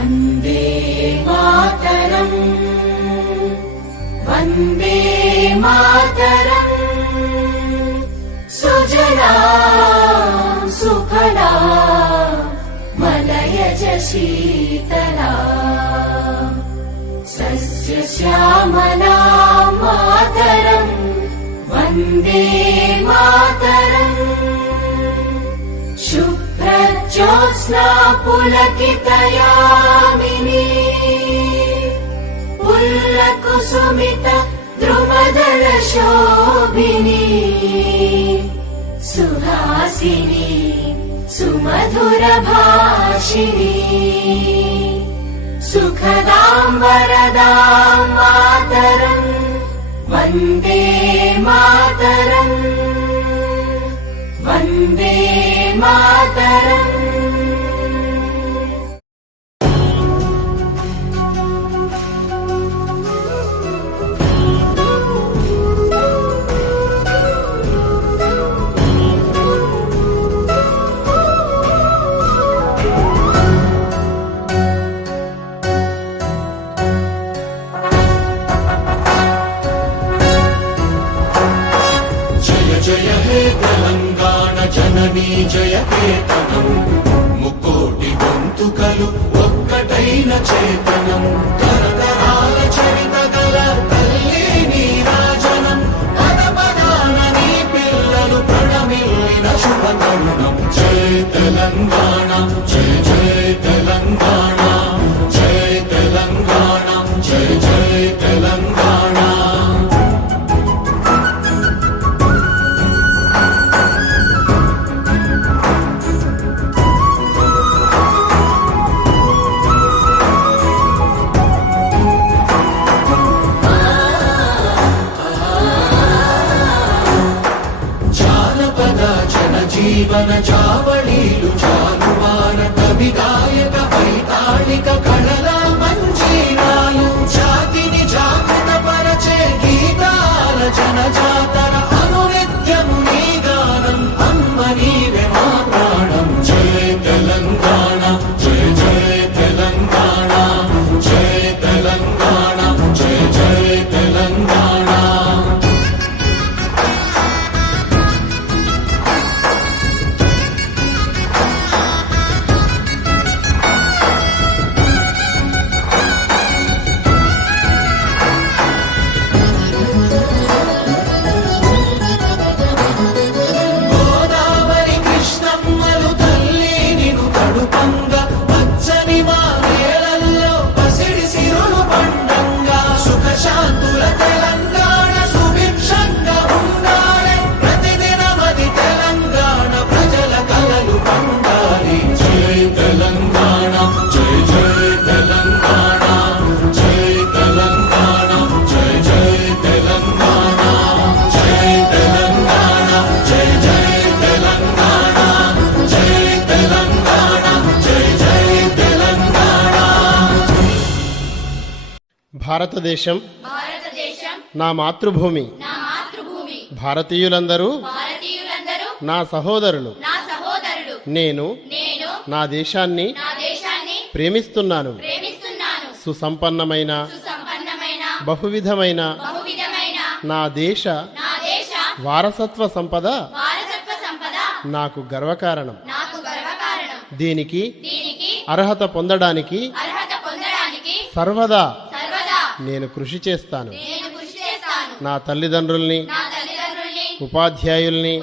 वन्दे मातरम् वन्दे मातरम् सुजला सुफला मलयज शीतला सस्यश्यामला मातरम् वन्दे मातरम् शुभ्रज्योत्स्ना पुलकितयामिनी पुल्लकुसुमित द्रुमदल शोभिनी सुहासिनी सुमधुर भाषिणी सुखदां वरदां मातरम् वन्दे मातरम् वन्दे मातरम्। जय हे తెలంగాణ జననీ జయకేతనం ముకోటి గొంతుకలు ఒక్కటైన చేతనం తరతరాల చరిత గల తల్లి నీరాజనం పద పదాన నీ పిల్లలు ప్రణమిల్లిన శుభ తరుణం జయ తెలంగాణ జయ జయ తెలంగాణ జయ తెలంగాణ జయ జయ తెలంగాణ। జీవన చావళీలు చాలువాన కవి గాయక వైతాళిక కళల మంజీరాలు జాతిని జాగృత పరచే గీతాల జనజాతర అనునిత్యము నీ గానం అమ్మ నీవే మా ప్రాణం జయ తెలంగాణ జయ జయ తెలంగాణ జయ తెలంగాణ జయ జయ తెలంగాణ। భారతదేశం నా మాతృభూమి భారతీయులందరూ నా సహోదరులు నేను నా దేశాన్ని ప్రేమిస్తున్నాను సుసంపన్నమైన బహువిధమైన నా దేశ వారసత్వ సంపద నాకు గర్వకారణం దీనికి అర్హత పొందడానికి సర్వదా నేను కృషి చేస్తాను నా తల్లిదండ్రుల్ని ఉపాధ్యాయుల్ని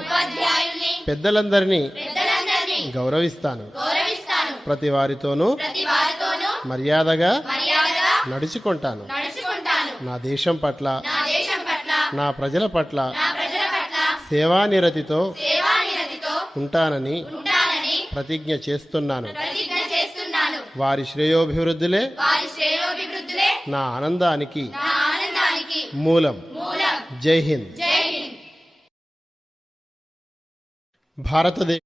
పెద్దలందరినీ గౌరవిస్తాను ప్రతి వారితోనూ మర్యాదగా నడుచుకుంటాను నా దేశం పట్ల నా ప్రజల పట్ల సేవానిరతితో ఉంటానని ప్రతిజ్ఞ చేస్తున్నాను వారి శ్రేయోభివృద్ధులే నా ఆనందానికి మూలం జై హింద్ భారతదేశం